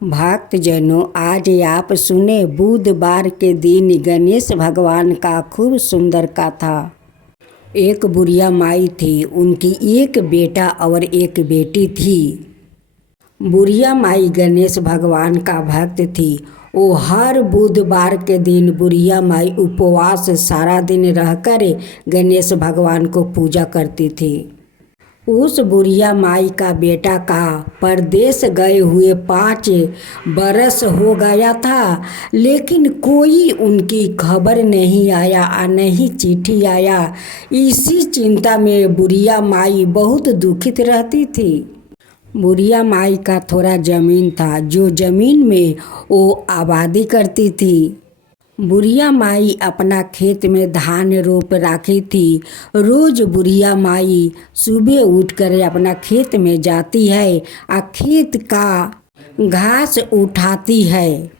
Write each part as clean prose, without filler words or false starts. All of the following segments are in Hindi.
भक्तजनों, आज आप सुने बुधवार के दिन गणेश भगवान का खूब सुंदर कथा। एक बुढ़िया माई थी, उनकी एक बेटा और एक बेटी थी। बुढ़िया माई गणेश भगवान का भक्त थी। वो हर बुधवार के दिन बुढ़िया माई उपवास सारा दिन रहकर गणेश भगवान को पूजा करती थी। उस बुढ़िया माई का बेटा का परदेश गए हुए 5 बरस हो गया था, लेकिन कोई उनकी खबर नहीं आया और नहीं चिट्ठी आया। इसी चिंता में बुढ़िया माई बहुत दुखित रहती थी। बुढ़िया माई का थोड़ा ज़मीन था, जो ज़मीन में वो आबादी करती थी। बुढ़िया माई अपना खेत में धान रोप रखी थी। रोज बुढ़िया माई सुबह उठकर अपना खेत में जाती है और खेत का घास उठाती है।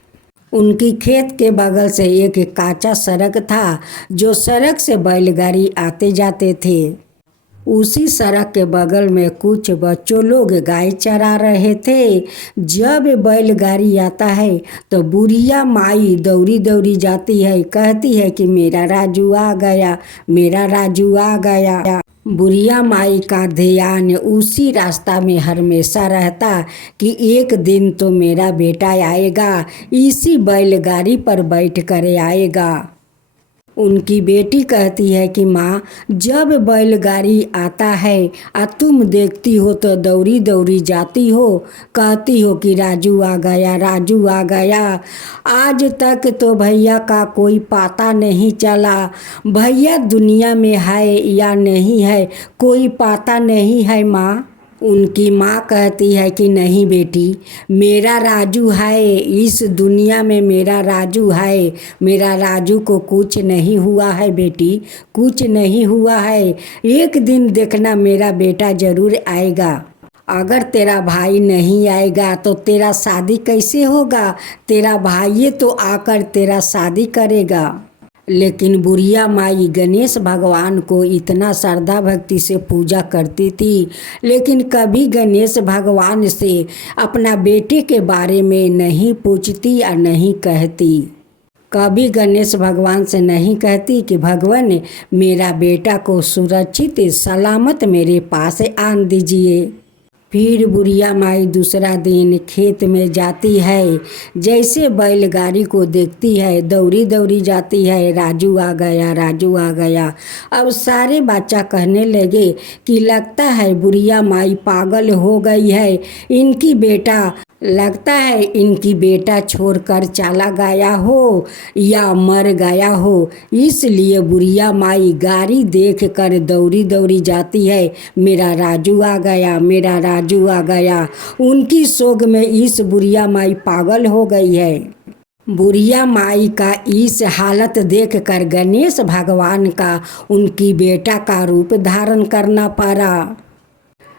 उनकी खेत के बगल से एक कच्चा सड़क था, जो सड़क से बैलगाड़ी आते जाते थे। उसी सड़क के बगल में कुछ बच्चों लोग गाय चरा रहे थे। जब बैलगाड़ी आता है तो बुढ़िया माई दौड़ी दौड़ी जाती है, कहती है कि मेरा राजू आ गया, मेरा राजू आ गया। बुढ़िया माई का ध्यान उसी रास्ता में हमेशा रहता कि एक दिन तो मेरा बेटा आएगा, इसी बैलगाड़ी पर बैठ कर आएगा। उनकी बेटी कहती है कि माँ, जब बैलगाड़ी आता है और तुम देखती हो तो दौड़ी दौड़ी जाती हो, कहती हो कि राजू आ गया, राजू आ गया। आज तक तो भैया का कोई पता नहीं चला। भैया दुनिया में है या नहीं है, कोई पता नहीं है माँ। उनकी माँ कहती है कि नहीं बेटी, मेरा राजू है, इस दुनिया में मेरा राजू है। मेरा राजू को कुछ नहीं हुआ है बेटी, कुछ नहीं हुआ है। एक दिन देखना मेरा बेटा ज़रूर आएगा। अगर तेरा भाई नहीं आएगा तो तेरा शादी कैसे होगा? तेरा भाई तो आकर तेरा शादी करेगा। लेकिन बुढ़िया माई गणेश भगवान को इतना श्रद्धा भक्ति से पूजा करती थी, लेकिन कभी गणेश भगवान से अपना बेटे के बारे में नहीं पूछती और नहीं कहती। कभी गणेश भगवान से नहीं कहती कि भगवान, मेरा बेटा को सुरक्षित सलामत मेरे पास आन दीजिए। फिर बुढ़िया माई दूसरा दिन खेत में जाती है। जैसे बैलगाड़ी को देखती है, दौड़ी दौड़ी जाती है, राजू आ गया, राजू आ गया। अब सारे बच्चा कहने लगे कि लगता है बुढ़िया माई पागल हो गई है, इनकी बेटा लगता है इनकी बेटा छोड़कर चला गया हो या मर गया हो। इसलिए बुढ़िया माई गाड़ी देख कर दौड़ी दौड़ी जाती है, मेरा राजू आ गया, मेरा राजू आ गया। उनकी सोग में इस बुढ़िया माई पागल हो गई है। बुढ़िया माई का इस हालत देखकर गणेश भगवान का उनकी बेटा का रूप धारण करना पड़ा।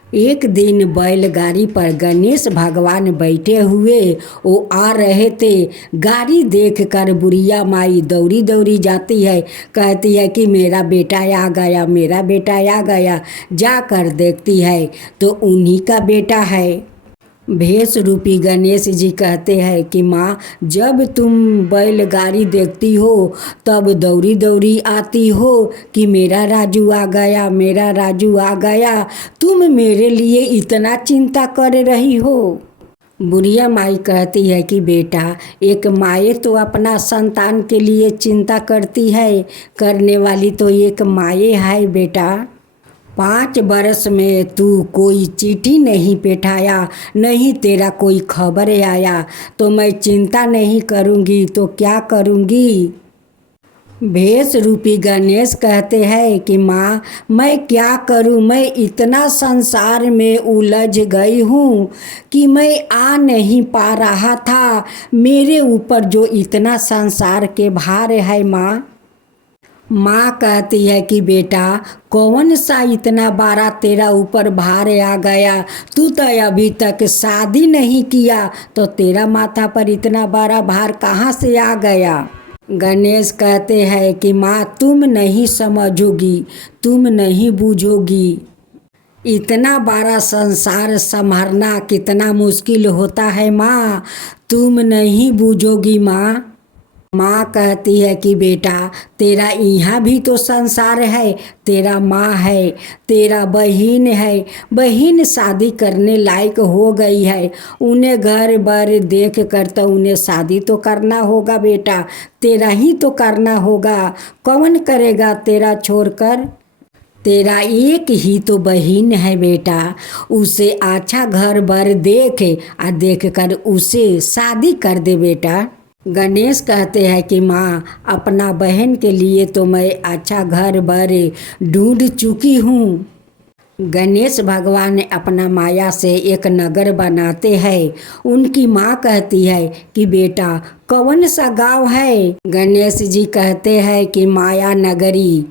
एक दिन बैलगाड़ी पर गणेश भगवान बैठे हुए वो आ रहे थे। गाड़ी देखकर बुढ़िया माई दौड़ी दौड़ी जाती है, कहती है कि मेरा बेटा आ गया, मेरा बेटा आ गया। जाकर देखती है तो उन्हीं का बेटा है। भेष रूपी गणेश जी कहते हैं कि माँ, जब तुम बैलगाड़ी देखती हो तब दौड़ी दौड़ी आती हो कि मेरा राजू आ गया, मेरा राजू आ गया। तुम मेरे लिए इतना चिंता कर रही हो। बुढ़िया माई कहती है कि बेटा, एक माए तो अपना संतान के लिए चिंता करती है, करने वाली तो एक माए है बेटा। 5 बरस में तू कोई चिट्ठी नहीं पेठाया, नहीं तेरा कोई खबर आया, तो मैं चिंता नहीं करूँगी तो क्या करूँगी। भेष रूपी गणेश कहते हैं कि माँ, मैं क्या करूँ, मैं इतना संसार में उलझ गई हूँ कि मैं आ नहीं पा रहा था। मेरे ऊपर जो इतना संसार के भार है माँ। माँ कहती है कि बेटा, कौन सा इतना बड़ा तेरा ऊपर भार आ गया? तू तो अभी तक शादी नहीं किया, तो तेरा माथा पर इतना बड़ा भार कहाँ से आ गया? गणेश कहते हैं कि माँ, तुम नहीं समझोगी, तुम नहीं बूझोगी। इतना बड़ा संसार संभालना कितना मुश्किल होता है माँ, तुम नहीं बूझोगी माँ। माँ कहती है कि बेटा तेरा यहाँ भी तो संसार है, तेरा माँ है, तेरा बहन है। बहन शादी करने लायक हो गई है, उन्हें घर बार देख कर तो उन्हें शादी तो करना होगा बेटा, तेरा ही तो करना होगा। कौन करेगा तेरा छोड़कर? तेरा एक ही तो बहन है बेटा, उसे अच्छा घर बार देख कर उसे शादी कर दे बेटा। गणेश कहते हैं कि माँ अपना बहन के लिए तो मैं अच्छा घर बार ढूंढ चुकी हूँ। गणेश भगवान अपना माया से एक नगर बनाते हैं। उनकी माँ कहती है कि बेटा कौन सा गांव है? गणेश जी कहते हैं कि माया नगरी।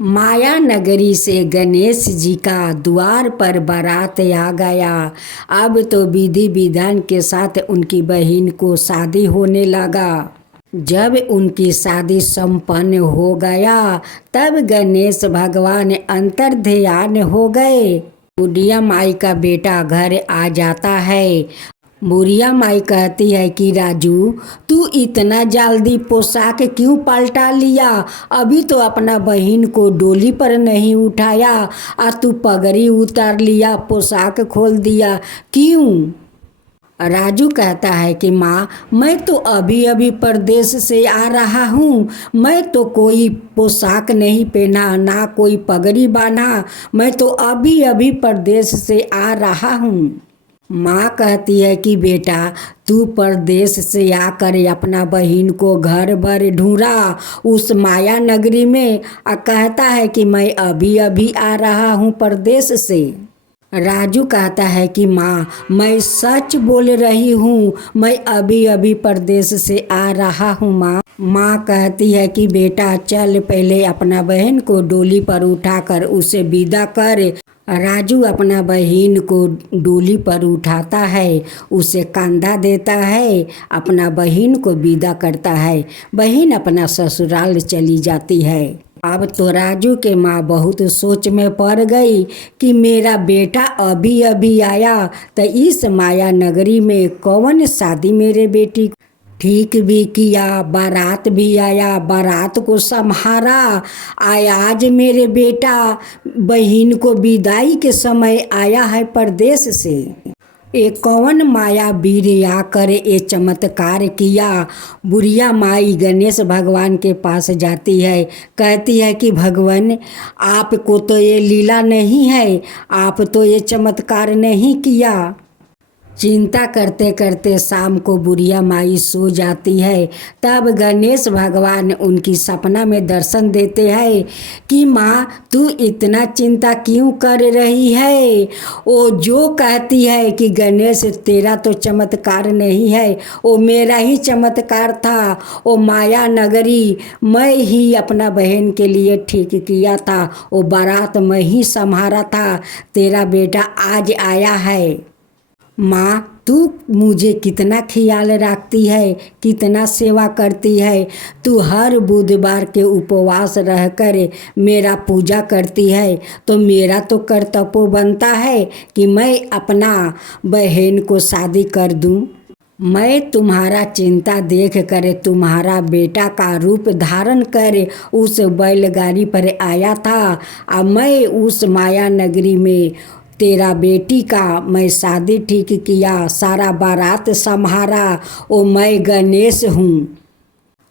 माया नगरी से गणेश जी का द्वार पर बारात आ गया। अब तो विधि विधान के साथ उनकी बहन को शादी होने लगा। जब उनकी शादी संपन्न हो गया तब गणेश भगवान अंतर्ध्यान हो गए। बुढ़िया माई का बेटा घर आ जाता है। बुढ़िया माई कहती है कि राजू तू इतना जल्दी पोशाक क्यों पलटा लिया? अभी तो अपना बहन को डोली पर नहीं उठाया और तू पगड़ी उतार लिया, पोशाक खोल दिया, क्यों? राजू कहता है कि माँ मैं तो अभी अभी परदेश से आ रहा हूँ, मैं तो कोई पोशाक नहीं पहना, ना कोई पगड़ी बांधा, मैं तो अभी अभी परदेश से आ रहा हूँ। माँ कहती है कि बेटा तू परदेश से आकर अपना बहन को घर भर ढूंढा उस माया नगरी में, और कहता है कि मैं अभी अभी आ रहा हूँ परदेश से। राजू कहता है कि माँ मैं सच बोल रही हूँ, मैं अभी अभी परदेश से आ रहा हूँ माँ। माँ कहती है कि बेटा चल पहले अपना बहन को डोली पर उठाकर उसे विदा कर। राजू अपना बहन को डोली पर उठाता है, उसे कंधा देता है, अपना बहन को विदा करता है। बहन अपना ससुराल चली जाती है। अब तो राजू के माँ बहुत सोच में पड़ गई कि मेरा बेटा अभी अभी आया तो इस माया नगरी में कौन शादी मेरे बेटी। ठीक भी किया, बारात भी आया, बारात को संहारा। आज मेरे बेटा बहन को विदाई के समय आया है परदेश से। एक कौन माया वीर आकर ये चमत्कार किया। बुढ़िया माई गणेश भगवान के पास जाती है, कहती है कि भगवान आपको तो ये लीला नहीं है, आप तो ये चमत्कार नहीं किया। चिंता करते करते शाम को बुढ़िया माई सो जाती है। तब गणेश भगवान उनकी सपना में दर्शन देते हैं कि माँ तू इतना चिंता क्यों कर रही है? वो जो कहती है कि गणेश तेरा तो चमत्कार नहीं है, वो मेरा ही चमत्कार था। वो माया नगरी मैं ही अपना बहन के लिए ठीक किया था, वो बारात मैं ही संभाला था। तेरा बेटा आज आया है। माँ तू मुझे कितना ख्याल रखती है, कितना सेवा करती है। तू हर बुधवार के उपवास रहकर मेरा पूजा करती है, तो मेरा तो कर्तव्य बनता है कि मैं अपना बहन को शादी कर दूँ। मैं तुम्हारा चिंता देख कर तुम्हारा बेटा का रूप धारण कर उस बैलगाड़ी पर आया था। अब मैं उस माया नगरी में तेरा बेटी का मैं शादी ठीक किया, सारा बारात संभाला। ओ मैं गणेश हूँ।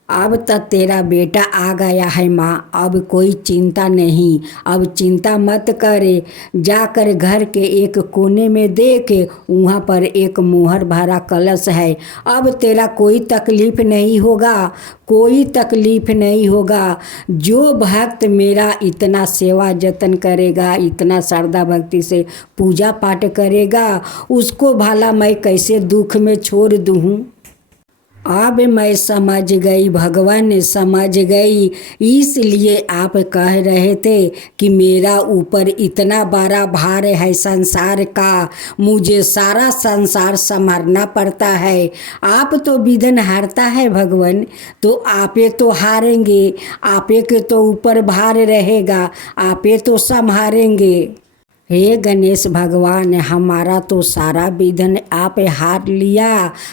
अब तक तेरा बेटा आ गया है माँ, अब कोई चिंता नहीं। अब चिंता मत करे, जाकर घर के एक कोने में देख, वहाँ पर एक मोहर भरा कलश है। अब तेरा कोई तकलीफ नहीं होगा, कोई तकलीफ नहीं होगा। जो भक्त मेरा इतना सेवा जतन करेगा, इतना श्रद्धा भक्ति से पूजा पाठ करेगा, उसको भला मैं कैसे दुख में छोड़ दूँ। अब मैं समझ गई, भगवान समझ गई, इसलिए आप कह रहे थे कि मेरा ऊपर इतना बड़ा भार है संसार का, मुझे सारा संसार संभालना पड़ता है। आप तो विघ्न हारता है भगवान, तो आपे तो हारेंगे, आपे के तो ऊपर भार रहेगा, आपे तो संभालेंगे। हे गणेश भगवान, हमारा तो सारा विघ्न आप हार लिया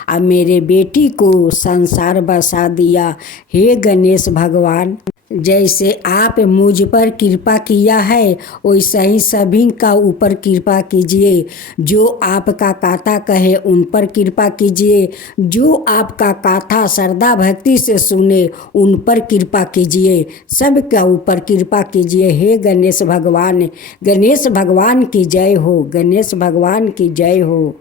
और मेरे बेटी को संसार बसा दिया। हे गणेश भगवान, जैसे आप मुझ पर कृपा किया है वैसे ही सभी का ऊपर कृपा कीजिए। जो आपका कथा कहे उन पर कृपा कीजिए। जो आपका कथा श्रद्धा भक्ति से सुने उन पर कृपा कीजिए। सबका ऊपर कृपा कीजिए। हे गणेश भगवान, गणेश भगवान की जय हो, गणेश भगवान की जय हो।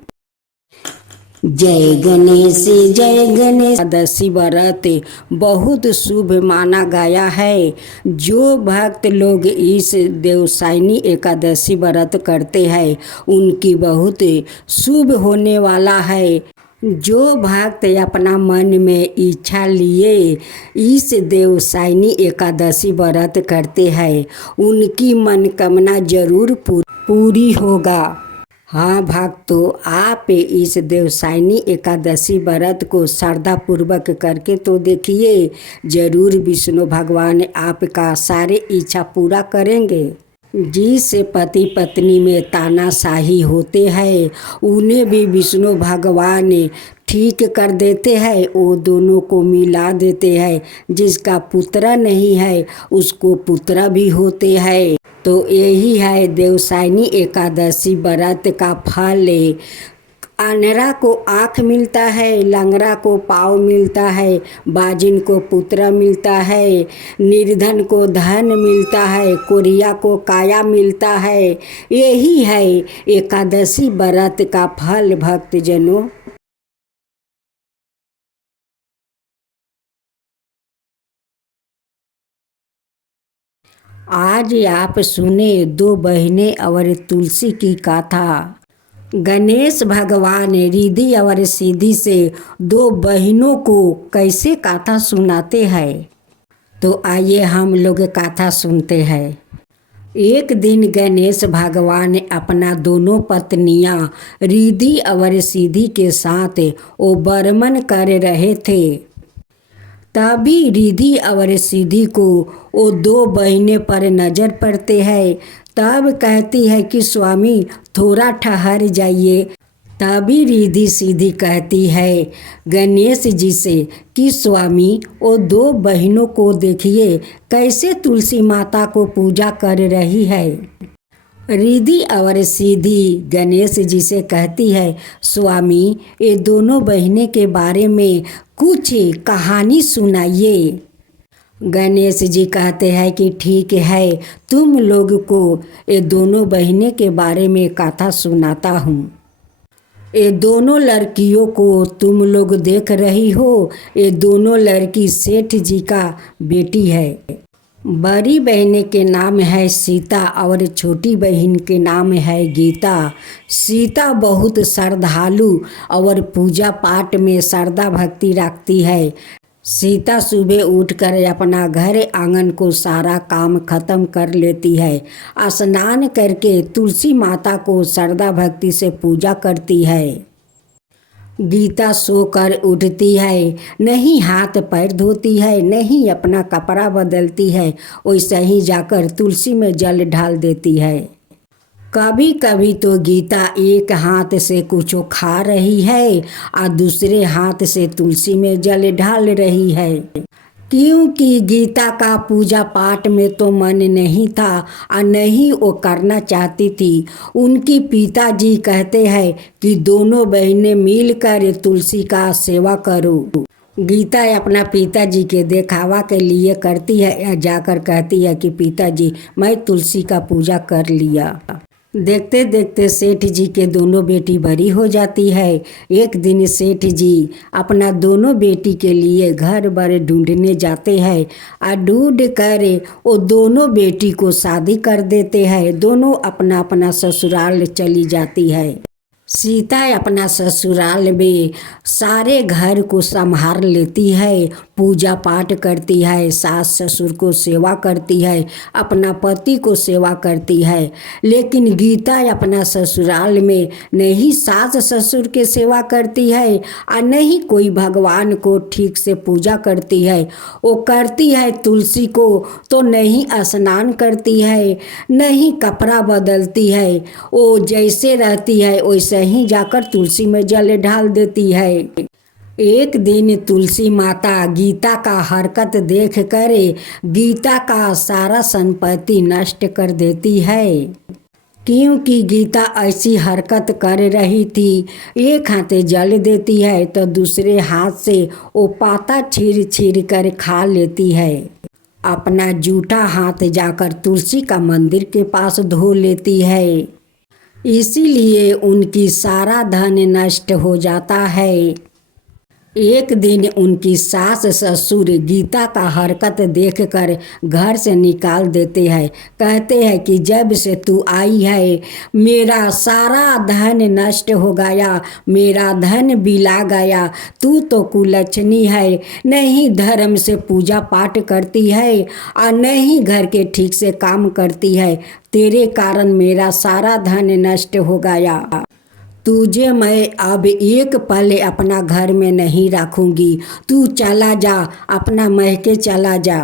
जय गणेश जय गणेश। एकादशी व्रत बहुत शुभ माना गया है। जो भक्त लोग इस देवसायनी एकादशी व्रत करते हैं उनकी बहुत शुभ होने वाला है। जो भक्त अपना मन में इच्छा लिए इस देवसायनी एकादशी व्रत करते हैं उनकी मनोकामना जरूर पूरी होगा। हाँ भक्तों, आप इस देवसायनी एकादशी व्रत को श्रद्धापूर्वक करके तो देखिए, जरूर विष्णु भगवान आपका सारे इच्छा पूरा करेंगे। जिस पति पत्नी में तानाशाही होते हैं उन्हें भी विष्णु भगवान ठीक कर देते हैं, वो दोनों को मिला देते हैं। जिसका पुत्र नहीं है उसको पुत्र भी होते हैं। तो यही है देवसायनी एकादशी व्रत का फल। अनरा को आँख मिलता है, लंगड़ा को पाँव मिलता है, बाजिन को पुत्र मिलता है, निर्धन को धन मिलता है, कोरिया को काया मिलता है। यही है एकादशी व्रत का फल भक्तजनों। आज आप सुने दो बहनें और तुलसी की कथा। गणेश भगवान रिद्धि और सिद्धि से दो बहनों को कैसे कथा सुनाते हैं, तो आइए हम लोग कथा सुनते हैं। एक दिन गणेश भगवान अपना दोनों पत्नियां रिद्धि और सिद्धि के साथ वो बर्मन कर रहे थे। तभी रिद्धि और सिद्धि को वो दो बहनें पर नज़र पड़ते हैं। तब कहती है कि स्वामी थोड़ा ठहर जाइए। तभी रिद्धि सिद्धि कहती है गणेश जी से कि स्वामी वो दो बहनों को देखिए कैसे तुलसी माता को पूजा कर रही है। रिद्धि और सिद्धि गणेश जी से कहती है स्वामी ये दोनों बहनें के बारे में कुछ कहानी सुनाइए। गणेश जी कहते हैं कि ठीक है, तुम लोग को ये दोनों बहनें के बारे में कथा सुनाता हूँ। ये दोनों लड़कियों को तुम लोग देख रही हो, ये दोनों लड़की सेठ जी का बेटी है। बड़ी बहन के नाम है सीता और छोटी बहन के नाम है गीता। सीता बहुत श्रद्धालु और पूजा पाठ में श्रद्धा भक्ति रखती है। सीता सुबह उठकर अपना घर आंगन को सारा काम खत्म कर लेती है। स्नान करके तुलसी माता को श्रद्धा भक्ति से पूजा करती है। गीता सोकर उठती है, नहीं हाथ पैर धोती है, नहीं अपना कपड़ा बदलती है, वैसे ही जाकर तुलसी में जल ढाल देती है। कभी कभी तो गीता एक हाथ से कुछ खा रही है और दूसरे हाथ से तुलसी में जल ढाल रही है। क्योंकि गीता का पूजा पाठ में तो मन नहीं था और नहीं वो करना चाहती थी। उनकी पिताजी कहते हैं कि दोनों बहनें मिलकर तुलसी का सेवा करो। गीता अपना पिताजी के दिखावा के लिए करती है या जाकर कहती है कि पिताजी मैं तुलसी का पूजा कर लिया। देखते देखते सेठ जी के दोनों बेटी बड़ी हो जाती है। एक दिन सेठ जी अपना दोनों बेटी के लिए घर बार ढूंढने जाते हैं और ढूंढ कर वो दोनों बेटी को शादी कर देते हैं। दोनों अपना अपना ससुराल चली जाती है। सीता अपना ससुराल में सारे घर को संभाल लेती है, पूजा पाठ करती है, सास ससुर को सेवा करती है, अपना पति को सेवा करती है। लेकिन गीता अपना ससुराल में नहीं सास ससुर के सेवा करती है और नहीं कोई भगवान को ठीक से पूजा करती है। वो करती है तुलसी को तो नहीं स्नान करती है, नहीं कपड़ा बदलती है। वो जैसे रहती है वैसे ही जाकर तुलसी में जल ढाल देती है। एक दिन तुलसी माता गीता का हरकत देख कर गीता का सारा संपत्ति नष्ट कर देती है, क्योंकि गीता ऐसी हरकत कर रही थी। एक हाथ जल देती है तो दूसरे हाथ से वो पाता छीर छीर कर खा लेती है। अपना जूठा हाथ जाकर तुलसी का मंदिर के पास धो लेती है। इसीलिए उनकी सारा धन नष्ट हो जाता है। एक दिन उनकी सास ससुर गीता का हरकत देखकर घर से निकाल देते हैं। कहते हैं कि जब से तू आई है मेरा सारा धन नष्ट हो गया, मेरा धन बिला गया। तू तो कुलच्छनी है, नहीं धर्म से पूजा पाठ करती है और नहीं घर के ठीक से काम करती है। तेरे कारण मेरा सारा धन नष्ट हो गया। तुझे मैं अब एक पल अपना घर में नहीं रखूंगी। तू चला जा, अपना महके चला जा।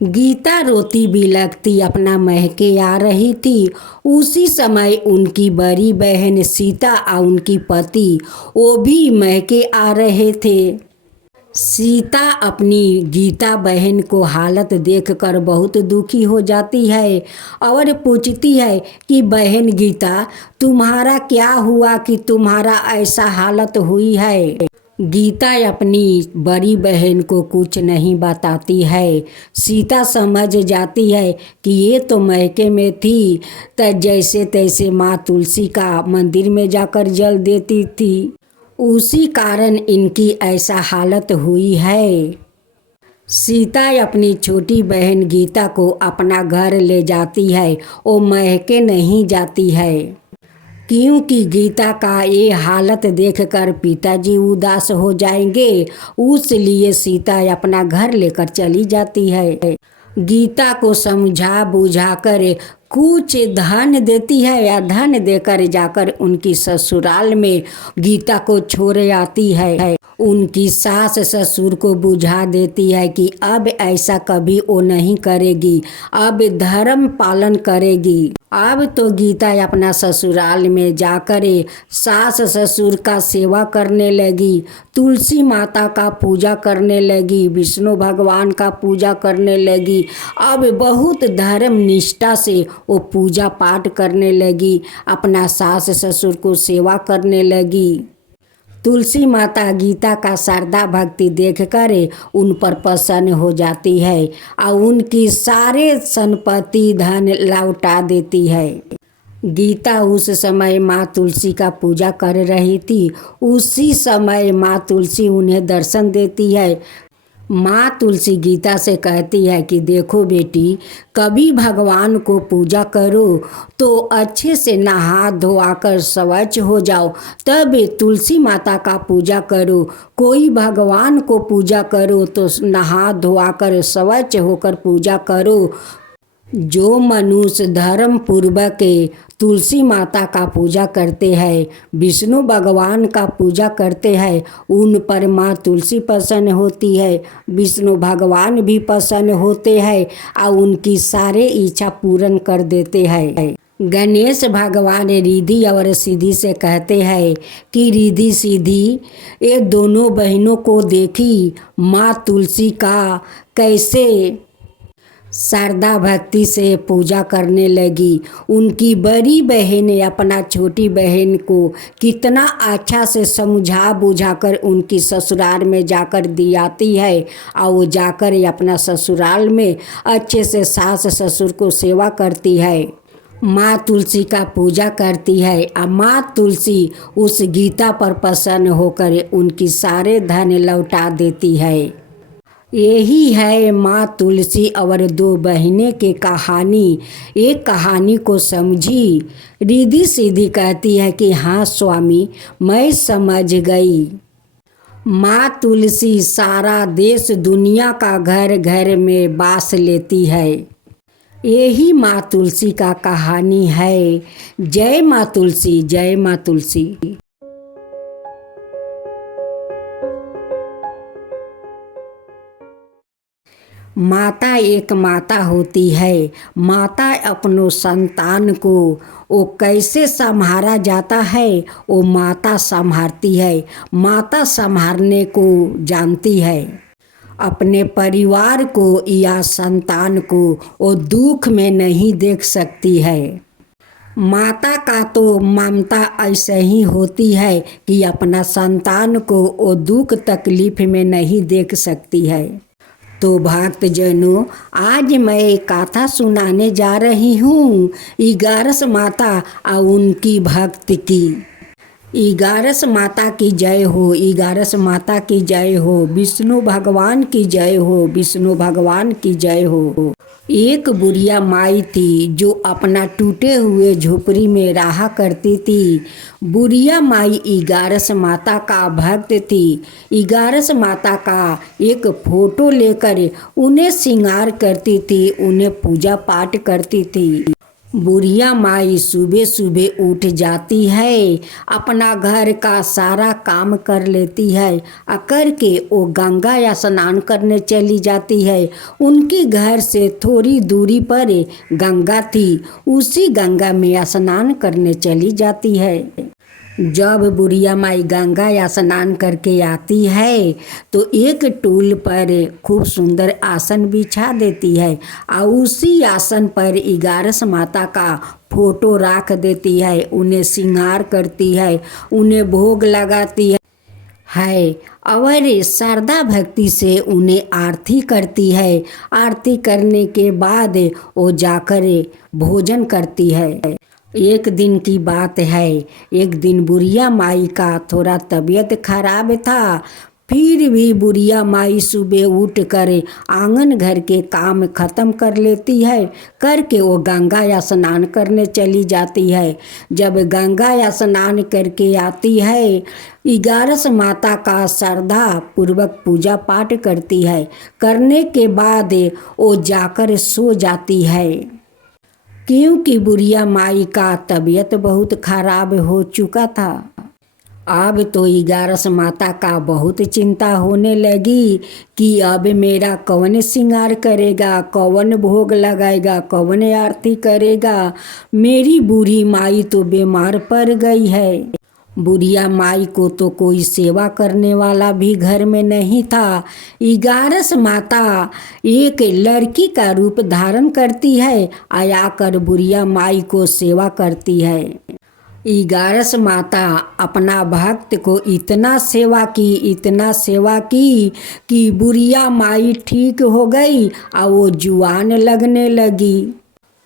गीता रोती बिलखती अपना महके आ रही थी। उसी समय उनकी बड़ी बहन सीता और उनकी पति वो भी महके आ रहे थे। सीता अपनी गीता बहन को हालत देखकर बहुत दुखी हो जाती है और पूछती है कि बहन गीता, तुम्हारा क्या हुआ कि तुम्हारा ऐसा हालत हुई है। गीता अपनी बड़ी बहन को कुछ नहीं बताती है। सीता समझ जाती है कि ये तो मैके में थी तो जैसे तैसे माँ तुलसी का मंदिर में जाकर जल देती थी, उसी कारण इनकी ऐसा हालत हुई है। सीता अपनी छोटी बहन गीता को अपना घर ले जाती है। वो महके नहीं जाती है, क्योंकि गीता का ये हालत देखकर पिताजी उदास हो जाएंगे। उसलिए सीता अपना घर लेकर चली जाती है। गीता को समझा बुझाकर कुछ धन देती है या धन देकर जाकर उनकी ससुराल में गीता को छोड़ आती है। उनकी सास ससुर को बुझा देती है कि अब ऐसा कभी वो नहीं करेगी, अब धर्म पालन करेगी। अब तो गीता अपना ससुराल में जाकर सास ससुर का सेवा करने लगी, तुलसी माता का पूजा करने लगी, विष्णु भगवान का पूजा करने लगी। अब बहुत धर्म निष्ठा से वो पूजा पाठ करने लगी, अपना सास ससुर को सेवा करने लगी। तुलसी माता गीता का श्रद्धा भक्ति देखकर उन पर प्रसन्न हो जाती है और उनकी सारे संपत्ति धन लौटा देती है। गीता उस समय माँ तुलसी का पूजा कर रही थी। उसी समय माँ तुलसी उन्हें दर्शन देती है। माँ तुलसी गीता से कहती है कि देखो बेटी, कभी भगवान को पूजा करो तो अच्छे से नहा धोआकर स्वच्छ हो जाओ, तब तुलसी माता का पूजा करो। कोई भगवान को पूजा करो तो नहा धोआकर स्वच्छ होकर पूजा करो। जो मनुष्य धर्म पूर्वक तुलसी माता का पूजा करते हैं, विष्णु भगवान का पूजा करते हैं, उन पर माँ तुलसी प्रसन्न होती है, विष्णु भगवान भी प्रसन्न होते हैं और उनकी सारे इच्छा पूर्ण कर देते हैं। गणेश भगवान रिद्धि और सिद्धि से कहते हैं कि रिद्धि सिद्धि ये दोनों बहनों को देखी माँ तुलसी का कैसे श्रद्धा भक्ति से पूजा करने लगी। उनकी बड़ी बहन अपना छोटी बहन को कितना अच्छा से समझा बुझाकर उनकी ससुराल में जाकर दियाती है और वो जाकर अपना ससुराल में अच्छे से सास ससुर को सेवा करती है, माँ तुलसी का पूजा करती है। और माँ तुलसी उस गीता पर प्रसन्न होकर उनकी सारे धन लौटा देती है। यही है माँ तुलसी और दो बहनें की कहानी। एक कहानी को समझी। रिद्धि सिद्धि कहती है कि हाँ स्वामी, मैं समझ गई। माँ तुलसी सारा देश दुनिया का घर घर में बास लेती है। यही माँ तुलसी का कहानी है। जय माँ तुलसी, जय माँ तुलसी। माता एक माता होती है। माता अपनों संतान को वो कैसे संभाला जाता है, वो माता संभालती है। माता संभालने को जानती है। अपने परिवार को या संतान को वो दुख में नहीं देख सकती है। माता का तो ममता ऐसे ही होती है कि अपना संतान को वो दुख तकलीफ में नहीं देख सकती है। तो भक्तजनों, आज मैं कथा सुनाने जा रही हूँ इगारस माता और उनकी भक्त की। इगारस माता की जय हो, इगारस माता की जय हो, विष्णु भगवान की जय हो, विष्णु भगवान की जय हो। एक बुढ़िया माई थी जो अपना टूटे हुए झोपड़ी में रहा करती थी। बुढ़िया माई इगारस माता का भक्त थी। इगारस माता का एक फोटो लेकर उन्हें श्रृंगार करती थी, उन्हें पूजा पाठ करती थी। बुढ़िया माई सुबह सुबह उठ जाती है, अपना घर का सारा काम कर लेती है। करके वो गंगा या स्नान करने चली जाती है। उनके घर से थोड़ी दूरी पर गंगा थी, उसी गंगा में स्नान करने चली जाती है। जब बुढ़िया माई गंगा या स्नान करके आती है तो एक टूल पर खूब सुंदर आसन बिछा देती है और उसी आसन पर इगारस माता का फोटो रख देती है। उन्हें श्रृंगार करती है, उन्हें भोग लगाती है और श्रद्धा भक्ति से उन्हें आरती करती है। आरती करने के बाद वो जाकर भोजन करती है। एक दिन की बात है, एक दिन बुढ़िया माई का थोड़ा तबीयत खराब था। फिर भी बुढ़िया माई सुबह उठ कर आंगन घर के काम खत्म कर लेती है। करके वो गंगा या स्नान करने चली जाती है। जब गंगा या स्नान करके आती है, इगारस माता का श्रद्धा पूर्वक पूजा पाठ करती है। करने के बाद वो जाकर सो जाती है, क्योंकि बुढ़िया माई का तबीयत बहुत खराब हो चुका था। अब तो इगारस माता का बहुत चिंता होने लगी कि अब मेरा कौन श्रृंगार करेगा, कौन भोग लगाएगा, कौन आरती करेगा। मेरी बूढ़ी माई तो बीमार पड़ गई है। बुढ़िया माई को तो कोई सेवा करने वाला भी घर में नहीं था। इगारस माता एक लड़की का रूप धारण करती है, आकर बुढ़िया माई को सेवा करती है। इगारस माता अपना भक्त को इतना सेवा की, इतना सेवा की कि बुढ़िया माई ठीक हो गई और वो जुआन लगने लगी।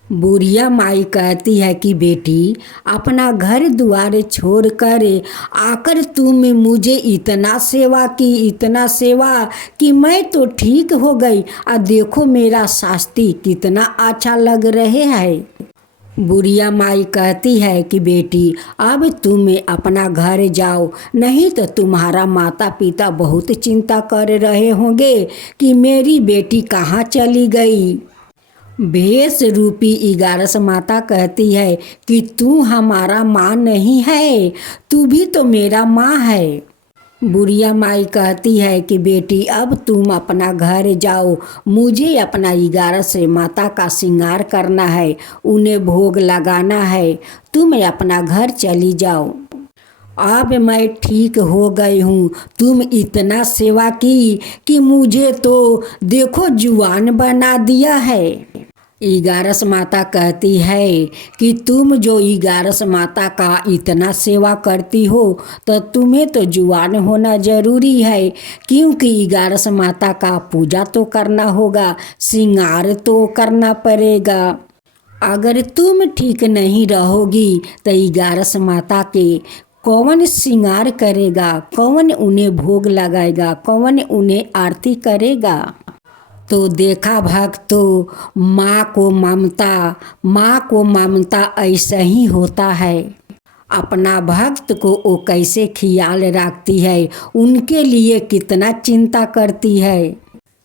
बुढ़िया माई कहती है कि बेटी, अपना घर द्वार छोड़कर आकर तुम मुझे इतना सेवा की, इतना सेवा कि मैं तो ठीक हो गई। और देखो मेरा शास्त्री कितना अच्छा लग रहे है। बुढ़िया माई कहती है कि बेटी, अब तुम अपना घर जाओ, नहीं तो तुम्हारा माता पिता बहुत चिंता कर रहे होंगे कि मेरी बेटी कहाँ चली गई। भेष रूपी इगारस माता कहती है कि तू हमारा माँ नहीं है, तू भी तो मेरा माँ है। बुढ़िया माई कहती है कि बेटी, अब तुम अपना घर जाओ, मुझे अपना इगारस माता का श्रृंगार करना है, उन्हें भोग लगाना है, तुम अपना घर चली जाओ। अब मैं ठीक हो गई हूँ, तुम इतना सेवा की कि मुझे तो देखो जुआन बना दिया है। इगारस माता कहती है कि तुम जो इगारस माता का इतना सेवा करती हो तो तुम्हें तो जुआन होना जरूरी है, क्योंकि इगारस माता का पूजा तो करना होगा, श्रृंगार तो करना पड़ेगा। अगर तुम ठीक नहीं रहोगी तो इगारस माता के कौन श्रृंगार करेगा, कौन उन्हें भोग लगाएगा, कौन उन्हें आरती करेगा। तो देखा भक्तों, माँ को ममता ऐसा ही होता है। अपना भक्त को वो कैसे ख्याल रखती है, उनके लिए कितना चिंता करती है।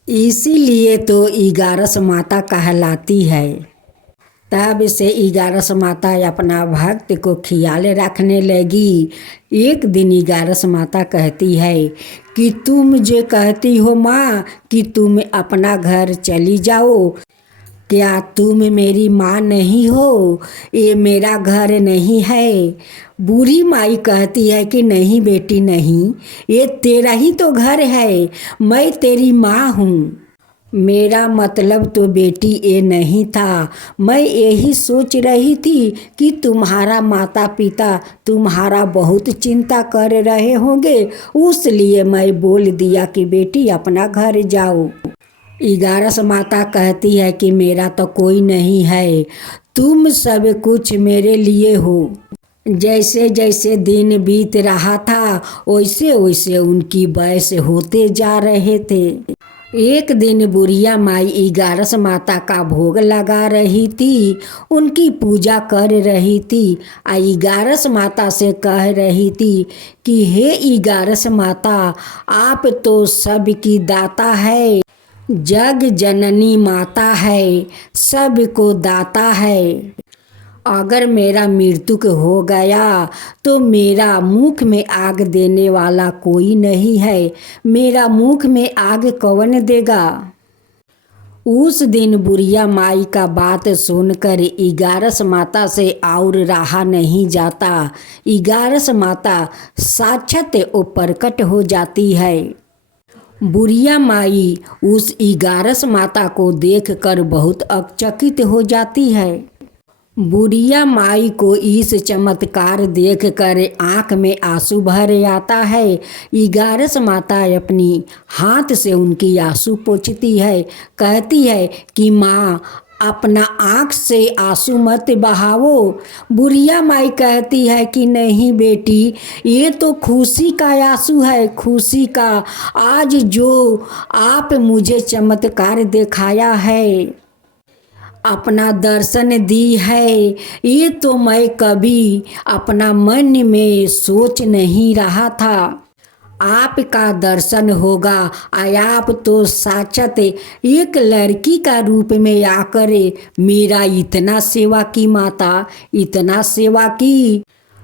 इसीलिए तो 11 माता कहलाती है। तब से 11 माता अपना भक्त को ख्याल रखने लगी। एक दिन 11 माता कहती है कि तुम मुझे कहती हो माँ कि तुम अपना घर चली जाओ, क्या तुम मेरी माँ नहीं हो? ये मेरा घर नहीं है। बूढ़ी माई कहती है कि नहीं बेटी नहीं, ये तेरा ही तो घर है, मैं तेरी माँ हूँ। मेरा मतलब तो बेटी ये नहीं था, मैं यही सोच रही थी कि तुम्हारा माता पिता तुम्हारा बहुत चिंता कर रहे होंगे, इसलिए मैं बोल दिया कि बेटी अपना घर जाओ। 11 माता कहती है कि मेरा तो कोई नहीं है, तुम सब कुछ मेरे लिए हो। जैसे जैसे दिन बीत रहा था वैसे वैसे उनकी वयस होते जा रहे थे। एक दिन बुढ़िया माई 11 माता का भोग लगा रही थी, उनकी पूजा कर रही थी। 11 माता से कह रही थी कि हे 11 माता, आप तो सबकी दाता है, जग जननी माता है, सबको दाता है। अगर मेरा मृत्यु हो गया तो मेरा मुख में आग देने वाला कोई नहीं है, मेरा मुख में आग कौन देगा? उस दिन बुढ़िया माई का बात सुनकर 11 माता से और रहा नहीं जाता। 11 माता साक्षात वो प्रकट हो जाती है। बुढ़िया माई उस 11 माता को देखकर बहुत अचकित हो जाती है। बुढ़िया माई को इस चमत्कार देखकर आँख में आंसू भर आता है। 11 माता अपनी हाथ से उनकी आंसू पोंछती है, कहती है कि माँ अपना आँख से आंसू मत बहाओ। बुढ़िया माई कहती है कि नहीं बेटी, ये तो खुशी का आंसू है, खुशी का। आज जो आप मुझे चमत्कार दिखाया है, अपना दर्शन दी है, ये तो मैं कभी अपना मन में सोच नहीं रहा था। आपका दर्शन होगा। आप तो साक्षात एक लड़की का रूप में आकर मेरा इतना सेवा की माता, इतना सेवा की।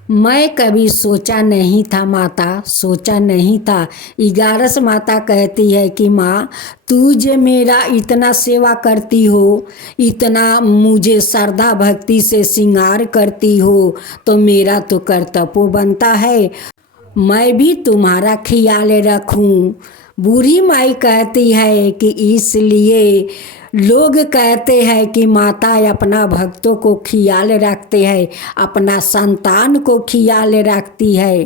मैं कभी सोचा नहीं था माता, सोचा नहीं था। 11 माता कहती है कि माँ तू जो मेरा इतना सेवा करती हो, इतना मुझे श्रद्धा भक्ति से श्रृंगार करती हो, तो मेरा तो कर्तव्य बनता है मैं भी तुम्हारा ख्याल रखूं। बूढ़ी माई कहती है कि इसलिए लोग कहते हैं कि माता अपना भक्तों को ख्याल रखते हैं, अपना संतान को ख्याल रखती है।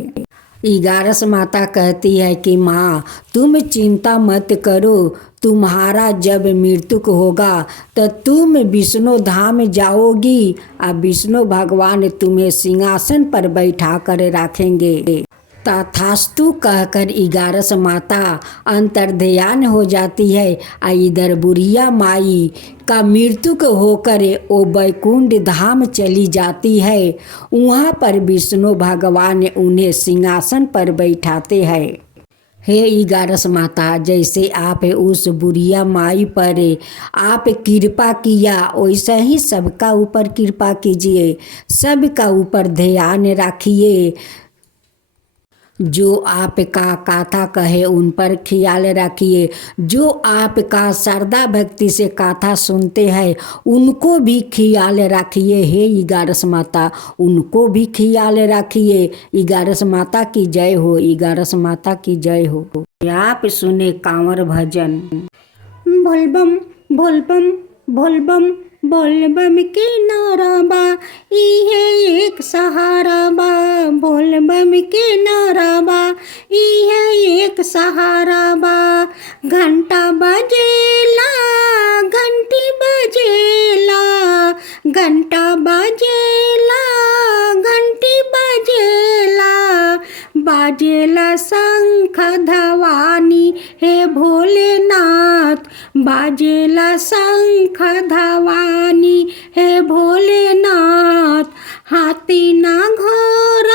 11 माता कहती है कि माँ तुम चिंता मत करो, तुम्हारा जब मृत्यु होगा तो तुम विष्णु धाम जाओगी और विष्णु भगवान तुम्हें सिंहासन पर बैठा कर रखेंगे। तथास्तु कहकर 11 माता अंतर्ध्यान हो जाती है। इधर बुढ़िया माई का मृत्यु होकर वो वैकुंठ धाम चली जाती है। वहाँ पर विष्णु भगवान उन्हें सिंहासन पर बैठाते हैं। हे 11 माता, जैसे आप उस बुढ़िया माई पर आप कृपा किया, वैसा ही सबका ऊपर कृपा कीजिए, सबका ऊपर ध्यान रखिए। जो आपका कथा कहे उन पर ख्याल रखिए, जो आपका श्रद्धा भक्ति से कथा सुनते हैं उनको भी ख्याल रखिए। हे 11 माता, उनको भी ख्याल रखिए। 11 माता की जय हो, 11 माता की जय हो। आप सुने कांवर भजन। बोलबम बोलबम बोलबम बोलबम के नारा बा, इहे एक सहारा बा। बोलबम के नारा बा, इहे एक सहारा बा। घंटा बजेला, घंटी बजेला, घंटा बजेला, घंटी बजेला। बाजेला शंख धवानी हे भोलेनाथ, बाजेला शंख धवानी हे भोलेनाथ। हाथी ना घोड़ा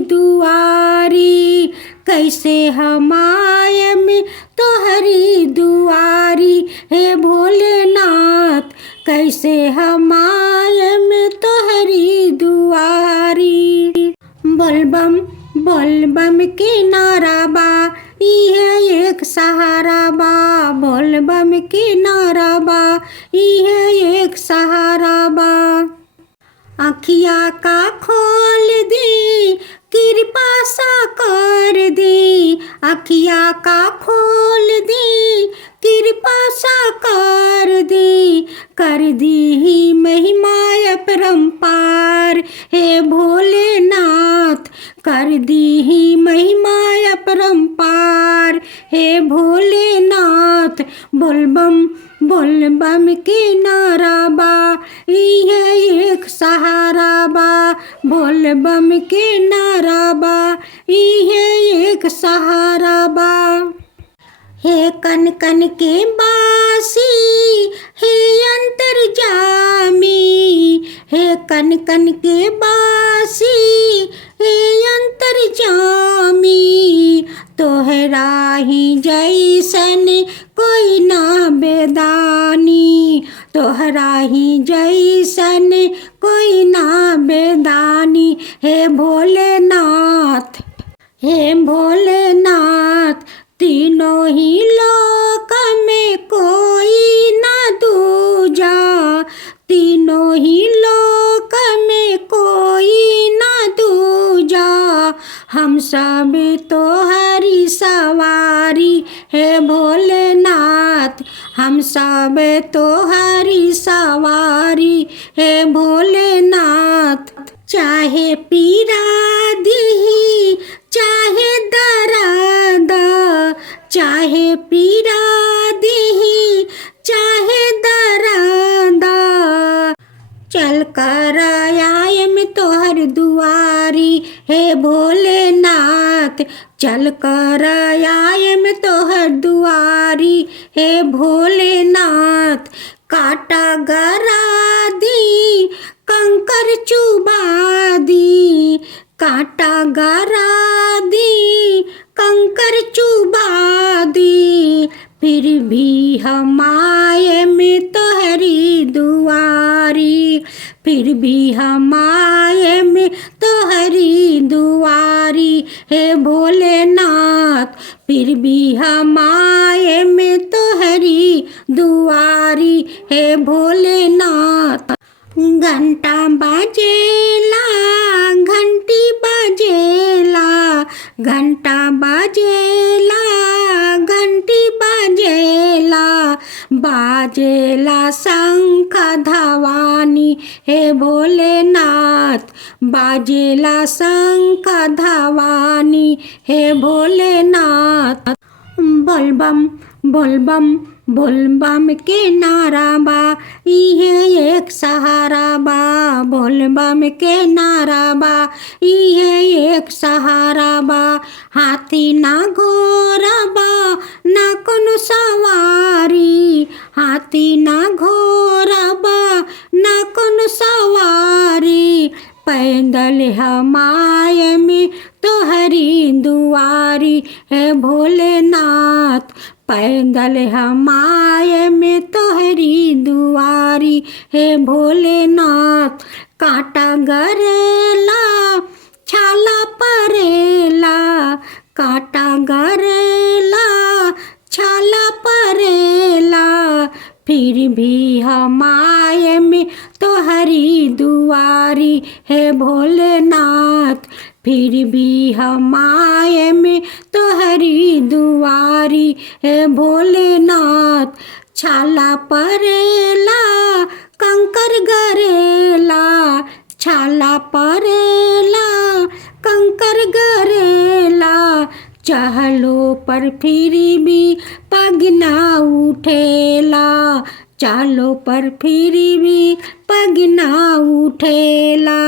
दुआरी, कैसे हम आयम तोहरी दुआरी हे भोलेनाथ, कैसे हम आयम तोहरी दुआरी। बोलबम बोलबम के नारा बा, इहे एक सहारा बा, बोलबम के नारा बा, इहे एक सहारा बा। अखिया का खोल दी, कृपा सा कर दी, अखिया का खोल दी, कृपा सा कर दी ही महिमा अपरंपार हे भोलेनाथ, कर दी ही महिमा अपरंपार हे भोलेनाथ। बोलबम बोलबम के नारा बा, इहे एक सहारा बा, बोलबम के नारा बा, इहे एक सहारा बा। हे कन कन के बासी, हे अंतर्जामी, हे कन कन के बासी, हे अंतर्जामी, तोहरा ही जैसन कोई ना बेदानी, तोहरा ही जैसन कोई ना बेदानी हे भोलेनाथ, हे भोलेनाथ। तीनों ही लोक में कोई ना दूजा, तीनों ही लोक में कोई ना दूजा, हम सब तोहरी सवारी हे भोलेनाथ, हम सब तोहरी सवारी हे भोलेनाथ। चाहे पीरा दी, चाहे दर्द, चाहे पीरा दी, चाहे दर्द, चल कर आयम तोहर दुआरी हे भोलेनाथ, चल कर आयम तोहर दुआरी हे भोलेनाथ। काटा गरा दी, कंकर चुबा दी, काटा गरा दी, कंकर चुबा दी, फिर भी हम आयम तोहरी दुआरी, फिर भी हम आयम तोहरी दुआरी हे भोलेनाथ, फिर भी हम आयम तोहरी दुआरी हे भोलेनाथ। घंटा बाजेला, घंटी बाजेला, घंटा बाजेला, घंटी बाजेला, बाजेला शंख धवानी हे भोलेनाथ, बाजेला शंख धवानी हे भोलेनाथ। बोलबम बोलबम बोलबम के नारा बा, इहे एक सहारा बा, बोलबम के नारा बा, इहे एक सहारा बा। हाथी ना घोड़ा बा, ना कोनो सवारी, हाथी ना घोड़ा बा, ना कोनो सवारी, पैदल हम आयम तोहरी दुआरी हे भोलेनाथ, पैदल हम आयम तोहरी दुआरी हे भोलेनाथ। कांटा गरेला, छाला परेला, कांटा गरेला, छाला परेला, फिर भी हम आयम तोहरी दुआरी हे भोलेनाथ, फिर भी हम आयम तोहरी दुआरी हे भोलेनाथ। छाला परेला, कंकर गरेला, छाला परेला, कंकर गरेला, चहलो पर फिर भी पग ना उठेला, चालो पर फिर भी पग ना उठेला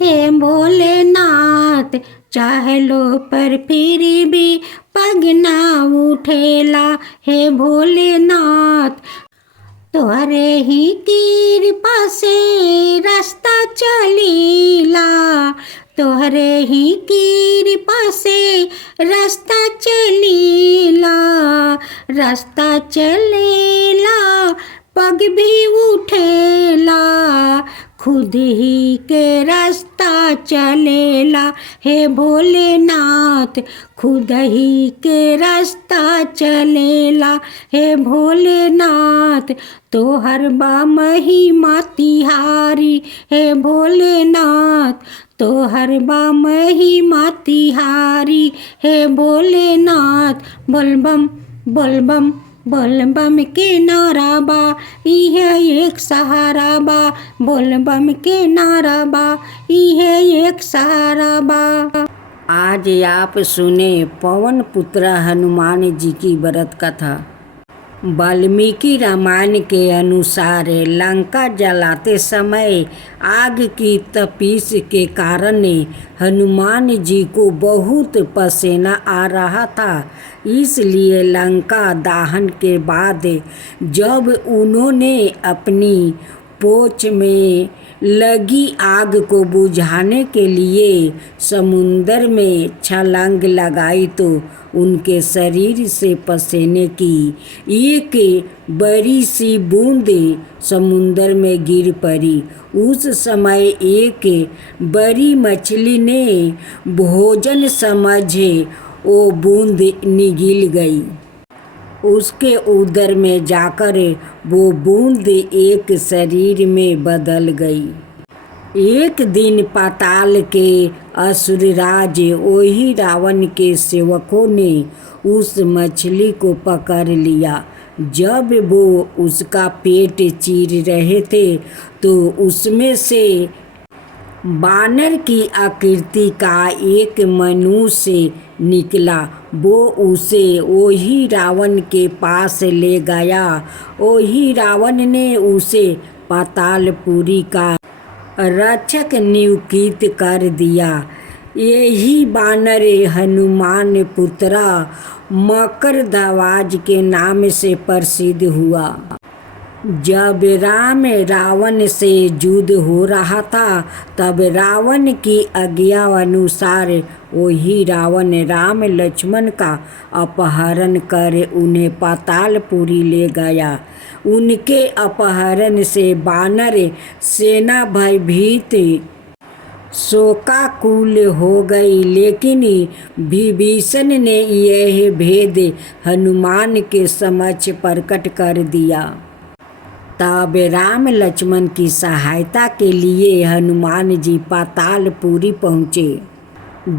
हे भोलेनाथ, चाहलो पर फिर भी पग ना उठेला हे भोलेनाथ। तोहरे ही कृपा से रास्ता चलीला, तोहरे ही कृपा से रास्ता चलीला, रास्ता चलेला पग भी उठेला, खुद ही के रास्ता चलेला। हे भोलेनाथ खुद ही के रास्ता चलेला, हे भोलेनाथ तोहर बा महिमा तिहारी, हे भोलेनाथ तोहर बा महिमा तिहारी, हे भोलेनाथ। बोलबम बोलबम बोलबम के नारा बा, इहे एक सहारा बा, बोलबम के नारा बा, इहे एक सहारा बा। आज आप सुने पवन पुत्र हनुमान जी की व्रत कथा। वाल्मीकि रामायण के अनुसार लंका जलाते समय आग की तपिश के कारण हनुमान जी को बहुत पसीना आ रहा था। इसलिए लंका दहन के बाद जब उन्होंने अपनी पोछ में लगी आग को बुझाने के लिए समुंदर में छलांग लगाई तो उनके शरीर से पसीने की एक बड़ी सी बूंद समुंदर में गिर पड़ी। उस समय एक बड़ी मछली ने भोजन समझ वो बूंद निगल गई। उसके उदर में जाकर वो बूंद एक शरीर में बदल गई। एक दिन पाताल के असुरराज वही रावण के सेवकों ने उस मछली को पकड़ लिया। जब वो उसका पेट चीर रहे थे तो उसमें से बानर की आकृति का एक मनुष्य निकला। वो उसे वही रावण के पास ले गया। वही रावण ने उसे पातालपुरी का रक्षक नियुक्त कर दिया। यही बानर हनुमान पुत्रा मकरध्वज के नाम से प्रसिद्ध हुआ। जब राम रावण से युद्ध हो रहा था तब रावण की आज्ञा अनुसार वही रावण राम लक्ष्मण का अपहरण कर उन्हें पातालपुरी ले गया। उनके अपहरण से वानर सेना भयभीत शोकाकुल हो गई, लेकिन विभीषण ने यह भेद हनुमान के समक्ष प्रकट कर दिया। तब राम लक्ष्मण की सहायता के लिए हनुमान जी पातालपुरी पहुँचे।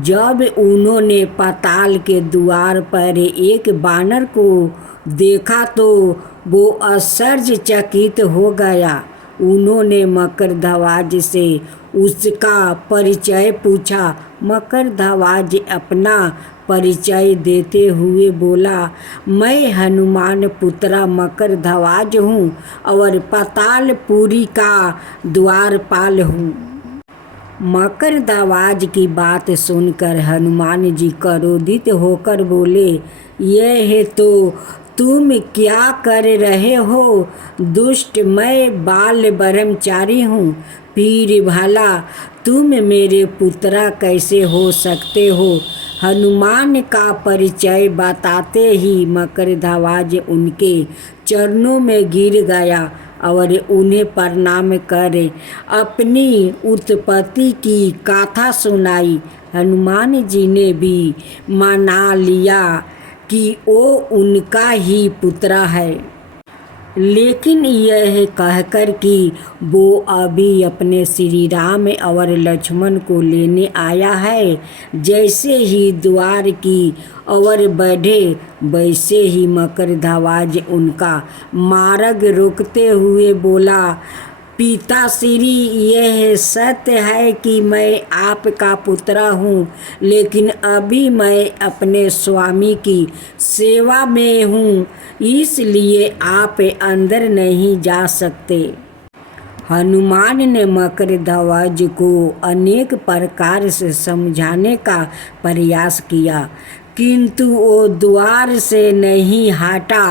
जब उन्होंने पाताल के द्वार पर एक बानर को देखा तो वो आश्चर्यचकित हो गया। उन्होंने मकरध्वज से उसका परिचय पूछा। मकरध्वज अपना परिचय देते हुए बोला, मैं हनुमान पुत्रा मकरध्वज हूँ और पातालपुरी का द्वारपाल हूँ। मकरध्वज की बात सुनकर हनुमान जी क्रोधित होकर बोले, यह तो तुम क्या कर रहे हो दुष्ट, मैं बाल ब्रह्मचारी हूँ, फिर भला तुम मेरे पुत्रा कैसे हो सकते हो। हनुमान का परिचय बताते ही मकरध्वज उनके चरणों में गिर गया और उन्हें प्रणाम कर अपनी उत्पत्ति की गाथा सुनाई। हनुमान जी ने भी मना लिया कि वो उनका ही पुत्र है, लेकिन यह कहकर कि वो अभी अपने श्री राम और लक्ष्मण को लेने आया है। जैसे ही द्वार की ओर बढ़े वैसे ही मकरध्वज उनका मार्ग रोकते हुए बोला, पिताश्री, यह सत्य है कि मैं आपका पुत्र हूँ, लेकिन अभी मैं अपने स्वामी की सेवा में हूँ, इसलिए आप अंदर नहीं जा सकते। हनुमान ने मकरध्वज को अनेक प्रकार से समझाने का प्रयास किया, किंतु वो द्वार से नहीं हटा।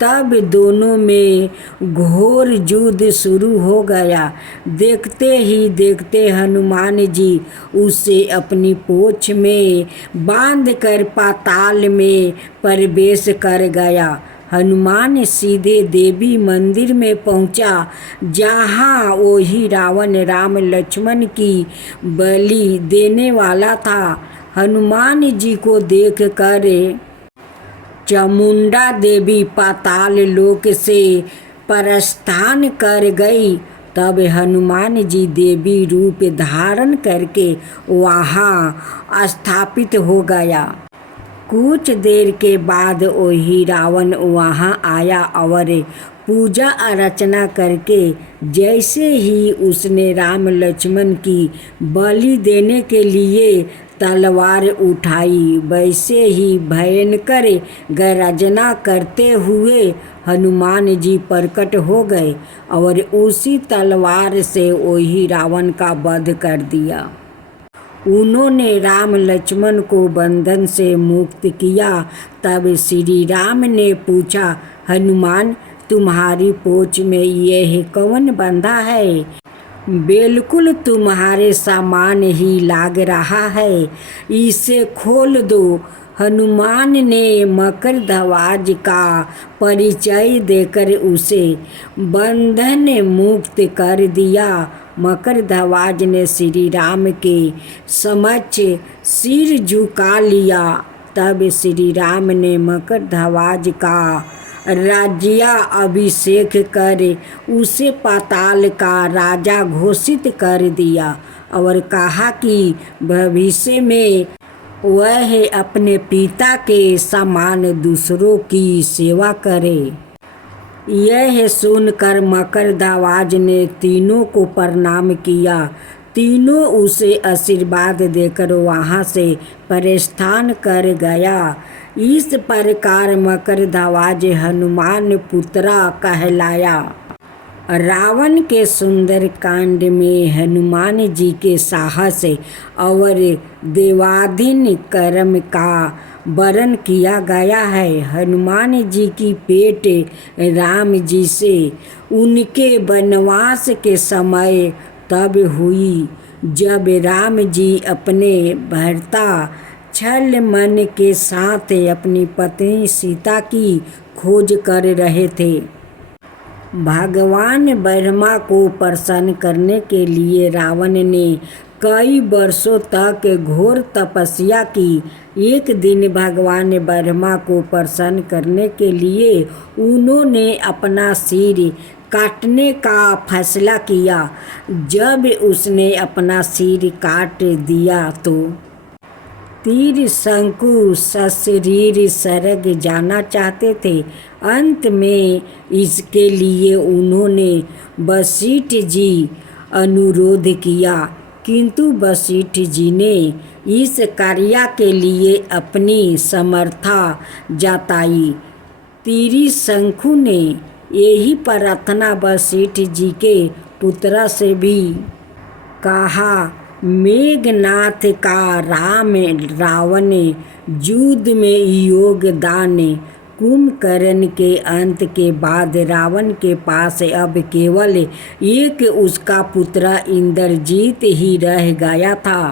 तब दोनों में घोर युद्ध शुरू हो गया। देखते ही देखते हनुमान जी उसे अपनी पूंछ में बांधकर पाताल में प्रवेश कर गया। हनुमान सीधे देवी मंदिर में पहुंचा, जहां वही रावण राम लक्ष्मण की बलि देने वाला था। हनुमान जी को देखकर चामुंडा देवी पाताल लोक से प्रस्थान कर गई। तब हनुमान जी देवी रूप धारण करके वहाँ स्थापित हो गया। कुछ देर के बाद वही रावण वहाँ आया और पूजा अर्चना करके जैसे ही उसने राम लक्ष्मण की बलि देने के लिए तलवार उठाई, वैसे ही भयंकर गर्जना करते हुए हनुमान जी प्रकट हो गए और उसी तलवार से वही रावण का वध कर दिया। उन्होंने राम लक्ष्मण को बंधन से मुक्त किया। तब श्री राम ने पूछा, हनुमान, तुम्हारी पूंछ में यह कौन बंधा है? बिल्कुल तुम्हारे सामान ही लाग रहा है, इसे खोल दो। हनुमान ने मकरध्वज का परिचय देकर उसे बंधन मुक्त कर दिया। मकरध्वज ने श्री राम के समक्ष सिर झुका लिया। तब श्री राम ने मकरध्वज का राज्याभिषेक कर उसे पाताल का राजा घोषित कर दिया और कहा कि भविष्य में वह अपने पिता के समान दूसरों की सेवा करे। यह सुनकर मकरध्वज ने तीनों को प्रणाम किया। तीनों उसे आशीर्वाद देकर वहाँ से प्रस्थान कर गया। इस प्रकार मकरध्वज हनुमान पुत्रा कहलाया। रावण के सुंदर कांड में हनुमान जी के साहस और देवाधीन कर्म का वर्णन किया गया है। हनुमान जी की भेंट राम जी से उनके वनवास के समय तब हुई, जब राम जी अपने भर्ता छल मन के साथ अपनी पत्नी सीता की खोज कर रहे थे। भगवान ब्रह्मा को प्रसन्न करने के लिए रावण ने कई वर्षों तक घोर तपस्या की। एक दिन भगवान ब्रह्मा को प्रसन्न करने के लिए उन्होंने अपना सिर काटने का फैसला किया। जब उसने अपना सिर काट दिया तो तीर शंकु सशरीर स्वर्ग जाना चाहते थे। अंत में इसके लिए उन्होंने वशिष्ठ जी अनुरोध किया, किंतु वशिष्ठ जी ने इस कार्य के लिए अपनी समर्था जताई। तीर शंकु ने यही प्रार्थना वशिष्ठ जी के पुत्र से भी कहा। मेघनाथ का रावण युद्ध में योगदान। कुंभकर्ण के अंत के बाद रावण के पास अब केवल एक उसका पुत्र इंद्रजीत ही रह गया था।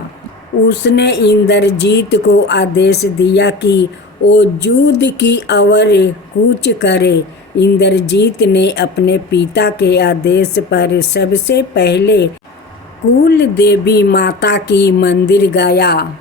उसने इंद्रजीत को आदेश दिया कि वो युद्ध की ओर कूच करे। इंद्रजीत ने अपने पिता के आदेश पर सबसे पहले कुल देवी माता की मंदिर गया।